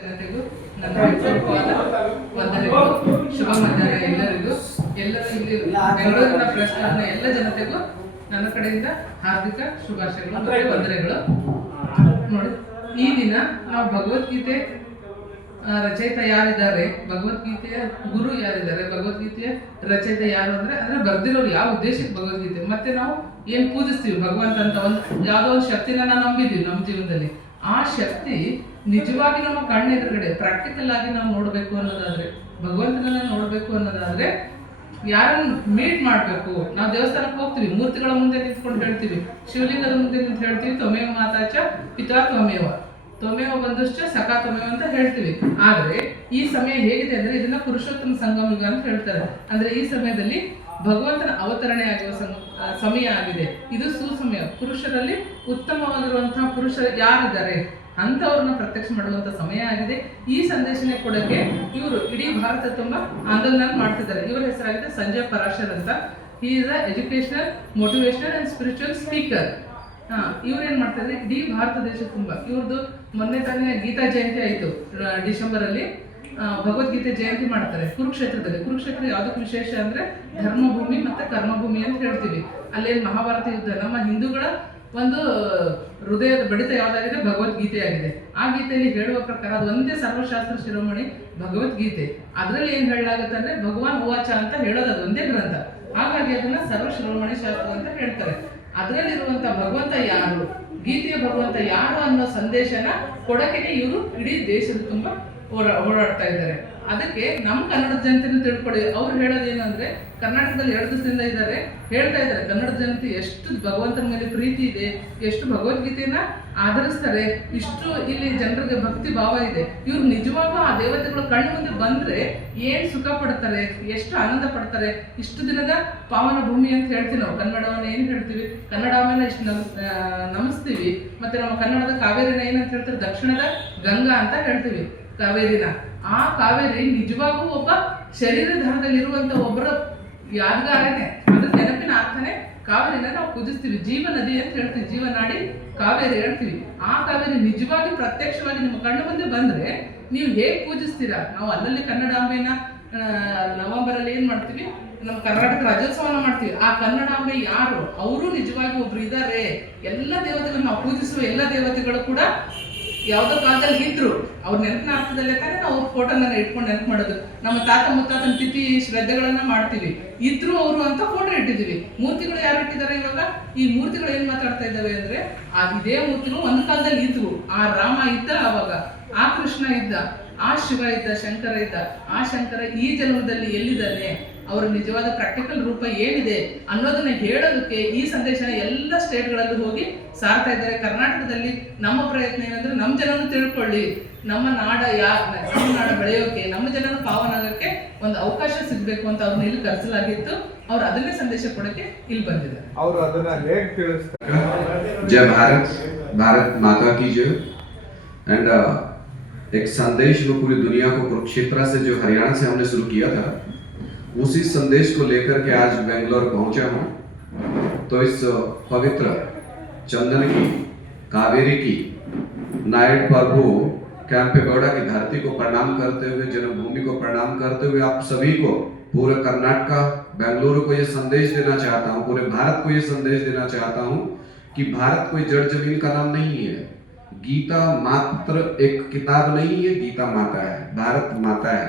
ಜನತೆಗೂ ನನ್ನ ಹೃತ್ಪೂರ್ವಕವಾದ ವಂದನೆಗಳು. ಶುಭ ಮಧ್ಯಾಹ್ನ ಎಲ್ಲರಿಗೂ. ಎಲ್ಲರೂ ಇಲ್ಲಿ ಬೆಂಗಳೂರಿನ ಪ್ರಶ್ನೆ ಎಲ್ಲ ಜನತೆಗೂ ನನ್ನ ಕಡೆಯಿಂದ ಹಾರ್ದಿಕ ಶುಭಾಶಯಗಳು ಮತ್ತು ವಂದನೆಗಳು. ನೋಡಿ, ಈ ದಿನ ನಾವು ಭಗವದ್ಗೀತೆ ರಚಯಿತ ಯಾರಿದ್ದಾರೆ, ಭಗವದ್ಗೀತೆಯ ಗುರು ಯಾರಿದ್ದಾರೆ, ಭಗವದ್ಗೀತೆಯ ರಚಯಿತ ಯಾರು ಅಂದ್ರೆ ಬರ್ದಿರೋರು ಯಾವ ಉದ್ದೇಶಕ್ಕೆ ಭಗವದ್ಗೀತೆ, ಮತ್ತೆ ನಾವು ಏನ್ ಪೂಜಿಸ್ತೀವಿ ಭಗವಂತ ಅಂತ ಒಂದು ಯಾವುದೋ ಒಂದು ಶಕ್ತಿನ ನಾವು ನಂಬಿದ್ದೀವಿ ನಮ್ಮ ಜೀವನದಲ್ಲಿ. ಆ ಶಕ್ತಿ ನಿಜವಾಗಿ ನಮ್ಮ ಕಣ್ಣೆದುರುಗಡೆ ಪ್ರಾಕ್ಟಿಕಲ್ ಆಗಿ ನಾವು ನೋಡಬೇಕು ಅನ್ನೋದಾದ್ರೆ, ಭಗವಂತನನ್ನ ನೋಡಬೇಕು ಅನ್ನೋದಾದ್ರೆ ಯಾರನ್ನು ಮೀಟ್ ಮಾಡಬೇಕು. ನಾವು ದೇವಸ್ಥಾನಕ್ಕೆ ಹೋಗ್ತೀವಿ, ಮೂರ್ತಿಗಳ ಮುಂದೆ ನಿಂತ್ಕೊಂಡು ಹೇಳ್ತೀವಿ, ಶಿವಲಿಂಗದ ಮುಂದೆ ನಿಂತು ಹೇಳ್ತೀವಿ ತ್ವಮೇವ ಮಾತಾಚ ಪಿತಾ ತ್ವಮೇವ, ತ್ವಮೇವ ಬಂದಶ್ಚ ಸಖಾ ತ್ವಮೇವ ಅಂತ ಹೇಳ್ತೀವಿ. ಆದ್ರೆ ಈ ಸಮಯ ಹೇಗಿದೆ ಅಂದ್ರೆ ಇದನ್ನ ಪುರುಷೋತ್ತಮ ಸಂಗಮ ಯುಗ ಅಂತ ಹೇಳ್ತಾರೆ. ಅಂದ್ರೆ ಈ ಸಮಯದಲ್ಲಿ ಭಗವಂತನ ಅವತರಣೆ ಆಗುವ ಸಮಯ ಆಗಿದೆ. ಇದು ಸುಸಮಯ. ಪುರುಷರಲ್ಲಿ ಉತ್ತಮವಾಗಿರುವಂತಹ ಪುರುಷರು ಯಾರಿದ್ದಾರೆ ಅಂತವ್ರನ್ನ ಪ್ರತ್ಯಕ್ಷ ಮಾಡುವಂತ ಸಮಯ ಆಗಿದೆ. ಈ ಸಂದೇಶನ ಕೊಡಕ್ಕೆ ಇವರು ಇಡೀ ಭಾರತ ತುಂಬ ಆಂದೋಲನ ಮಾಡ್ತಿದ್ದಾರೆ. ಇವರ ಹೆಸರಾಗಿದೆ ಸಂಜಯ್ ಪರಾಶರ್ ಅಂತ. He is a educational, motivational and spiritual speaker. ಇವ್ರು ಏನ್ ಮಾಡ್ತಾರೆ, ಇಡೀ ಭಾರತ ದೇಶ ತುಂಬಾ ಇವ್ರದ್ದು ಮೊನ್ನೆ ತಾನೇ ಗೀತಾ ಜಯಂತಿ ಆಯ್ತು ಡಿಸೆಂಬರ್ ಅಲ್ಲಿ. ಭಗವದ್ಗೀತೆ ಜಯಂತಿ ಮಾಡ್ತಾರೆ ಕುರುಕ್ಷೇತ್ರದಲ್ಲಿ. ಕುರುಕ್ಷೇತ್ರ ಯಾವ್ದಕ್ಕೆ ವಿಶೇಷ ಅಂದ್ರೆ ಧರ್ಮಭೂಮಿ ಮತ್ತೆ ಕರ್ಮಭೂಮಿ ಅಂತ ಹೇಳ್ತೀವಿ. ಅಲ್ಲೇನು ಮಹಾಭಾರತ ಯುದ್ಧ, ನಮ್ಮ ಹಿಂದೂಗಳ ಒಂದು ಹೃದಯದ ಬಡಿತ ಯಾವ್ದಾಗಿದೆ, ಭಗವದ್ಗೀತೆ ಆಗಿದೆ. ಆ ಗೀತೆಯಲ್ಲಿ ಹೇಳುವ ಪ್ರಕಾರ ಅದು ಒಂದೇ ಸರ್ವಶಾಸ್ತ್ರ ಶಿರೋಮಣಿ ಭಗವದ್ಗೀತೆ. ಅದರಲ್ಲಿ ಏನ್ ಹೇಳಲಾಗುತ್ತೆ ಅಂದ್ರೆ ಭಗವಾನ್ ಉವಾಚ ಅಂತ ಹೇಳೋದು, ಅದು ಒಂದೇ ಗ್ರಂಥ. ಹಾಗಾಗಿ ಅದನ್ನ ಸರ್ವ ಶಿರೋಮಣಿ ಶಾಸ್ತ್ರ ಅಂತ ಹೇಳ್ತಾರೆ. ಅದರಲ್ಲಿರುವಂತ ಭಗವಂತ ಯಾರು, ಗೀತೆಯ ಭಗವಂತ ಯಾರು ಅನ್ನೋ ಸಂದೇಶನ ಕೊಡಕ್ಕೆ ಇವರು ಇಡೀ ದೇಶದ ತುಂಬಾ ಓಡಾಡ್ತಾ ಇದ್ದಾರೆ. ಅದಕ್ಕೆ ನಮ್ಮ ಕನ್ನಡದ ಜನತೆನೂ ತಿಳ್ಕೊಳ್ಳಿ. ಅವ್ರು ಹೇಳೋದೇನು ಅಂದ್ರೆ, ಕರ್ನಾಟಕದಲ್ಲಿ 2 ದಿವಸದಿಂದ ಹೇಳ್ತಾ ಇದ್ದಾರೆ ಕನ್ನಡ ಜನತೆ ಎಷ್ಟು ಭಗವಂತನ ಮೇಲೆ ಪ್ರೀತಿ ಇದೆ, ಎಷ್ಟು ಭಗವದ್ಗೀತೆಯನ್ನ ಆಧರಿಸ್ತಾರೆ, ಇಷ್ಟು ಇಲ್ಲಿ ಜನರಿಗೆ ಭಕ್ತಿ ಭಾವ ಇದೆ. ಇವ್ರು ನಿಜವಾಗೂ ಆ ದೇವತೆಗಳು ಕಣ್ಣು ಮುಂದೆ ಬಂದ್ರೆ ಏನ್ ಸುಖ ಪಡ್ತಾರೆ, ಎಷ್ಟು ಆನಂದ ಪಡ್ತಾರೆ. ಇಷ್ಟು ದಿನದ ಪಾವನ ಭೂಮಿ ಅಂತ ಹೇಳ್ತೀವಿ ನಾವು. ಕನ್ನಡವನ್ನ ಏನ್ ಹೇಳ್ತೀವಿ, ಕನ್ನಡ ಆಮೇಲೆ ಇಷ್ಟು ನಮಿಸ್ತೀವಿ. ಮತ್ತೆ ನಮ್ಮ ಕನ್ನಡದ ಕಾವೇರಿನ ಏನಂತ ಹೇಳ್ತಾರೆ, ದಕ್ಷಿಣದ ಗಂಗಾ ಅಂತ ಹೇಳ್ತೀವಿ ಕಾವೇರಿನ. ಆ ಕಾವೇರಿ ನಿಜವಾಗೂ ಒಬ್ಬ ಶರೀರಧಾರದಲ್ಲಿರುವಂತ ಒಬ್ಬರ ಯಾದಗಾರನೇ, ಅದ್ರ ನೆನಪಿನ ಅರ್ಥನೇ ಕಾವೇರಿನ ನಾವು ಪೂಜಿಸ್ತೀವಿ. ಜೀವ ನದಿ ಅಂತ ಹೇಳ್ತೀವಿ, ಜೀವನಾಡಿ ಕಾವೇರಿ ಹೇಳ್ತೀವಿ. ಆ ಕಾವೇರಿ ನಿಜವಾಗಿ ಪ್ರತ್ಯಕ್ಷವಾಗಿ ನಿಮ್ಮ ಕಣ್ಣು ಮುಂದೆ ಬಂದ್ರೆ ನೀವು ಹೇಗೆ ಪೂಜಿಸ್ತೀರಾ. ನಾವು ಅಲ್ಲಲ್ಲಿ ಕನ್ನಡಾಂಬೆನ ನವೆಂಬರ್ ಅಲ್ಲಿ ಏನ್ ಮಾಡ್ತೀವಿ, ನಮ್ಮ ಕರ್ನಾಟಕ ರಾಜ್ಯೋತ್ಸವನ ಮಾಡ್ತೀವಿ. ಆ ಕನ್ನಡಾಂಬೆ ಯಾರು, ಅವರು ನಿಜವಾಗಿ ಒಬ್ರು ಇದ್ದಾರೆ. ಎಲ್ಲ ದೇವತೆಗಳು ನಾವು ಪೂಜಿಸುವ ಎಲ್ಲ ದೇವತೆಗಳು ಕೂಡ ಯಾವ್ದೋ ಕಾಲದಲ್ಲಿ ಇದ್ರು, ಅವ್ರ ನೆನಪಿನ ಅರ್ಥದಲ್ಲೇ ತಾನೇ ನಾವು ಅವ್ರ ಫೋಟೋನ ಇಟ್ಕೊಂಡು ನೆನಪು ಮಾಡೋದು. ನಮ್ಮ ತಾತ ಮುತ್ತಾತನ ತಿಥಿ ಶ್ರದ್ಧೆಗಳನ್ನ ಮಾಡ್ತೀವಿ. ಇದ್ರು ಅವರು ಅಂತ ಫೋಟೋ ಇಟ್ಟಿದ್ದೀವಿ. ಮೂರ್ತಿಗಳು ಯಾರು ಇಟ್ಟಿದ್ದಾರೆ ಇವಾಗ? ಈ ಮೂರ್ತಿಗಳು ಏನ್ ಮಾತಾಡ್ತಾ ಇದ್ದಾವೆ ಅಂದ್ರೆ, ಇದೇ ಮೂರ್ತಿಗಳು ಒಂದು ಕಾಲದಲ್ಲಿ ಇದ್ವು. ಆ ರಾಮ ಇದ್ದ ಅವಾಗ, ಆ ಕೃಷ್ಣ ಇದ್ದ, ಆ ಶಿವ ಇದ್ದ, ಶಂಕರ ಇದ್ದ. ಆ ಶಂಕರ ಈ ಜನ್ಮದಲ್ಲಿ ಎಲ್ಲಿದ್ದಾನೆ, ಅವರ ನಿಜವಾದ ಪ್ರಾಕ್ಟಿಕಲ್ ರೂಪ ಏನಿದೆ ಅನ್ನೋದನ್ನ ಹೇಳೋದಕ್ಕೆ ಈ ಸಂದೇಶನ ಎಲ್ಲ ಸ್ಟೇಟ್ಗಳಲ್ಲೂ ಹೋಗಿ ಸಾರ್ತಾ ಇದ್ದಾರೆ. ಕರ್ನಾಟಕದಲ್ಲಿ ನಮ್ಮ ಪ್ರಯತ್ನ ಏನಂದ್ರೆ, ನಮ್ಮ ಜನನು ತಿಳ್ಕೊಳ್ಳಿ, ನಮ್ಮ ನಾಡ ನಮ್ಮ ನಾಡ ಬೆಳೆಯೋಕೆ, ನಮ್ಮ ಜನನ ಪಾವನಾಗಕ್ಕೆ ಒಂದು ಅವಕಾಶ ಸಿಗ್ಬೇಕು ಅಂತ ಅವ್ರನ್ನ ಇಲ್ಲಿ ಕರೆಸಲಾಗಿತ್ತು. ಅವ್ರು ಅದನ್ನೇ ಸಂದೇಶ ಕೊಡಕ್ಕೆ ಇಲ್ಲಿ ಬಂದಿದ್ದಾರೆ. ಅವರು ಅದನ್ನ ಹೇಗೆ ತಿಳಿಸ್ತಾರೆ? जय भारत, भारत माता की जय। एंड एक संदेश वो पूरी दुनिया को कुरुक्षेत्र से जो हरियाणा से हमने शुरू किया था, उसी संदेश को लेकर के आज बेंगलोर पहुंचा हूं। तो इस पवित्र चंदन की, कावेरी की, नायक प्रभु कैंपेगौड़ा की धरती को प्रणाम करते हुए, जन्मभूमि को प्रणाम करते हुए आप सभी को, पूरे कर्नाटक, बेंगलुरु को ये संदेश देना चाहता हूँ, पूरे भारत को ये संदेश देना चाहता हूँ कि भारत कोई जड़ जमीन का नाम नहीं है। गीता मात्र एक किताब नहीं है, गीता माता है, भारत माता है।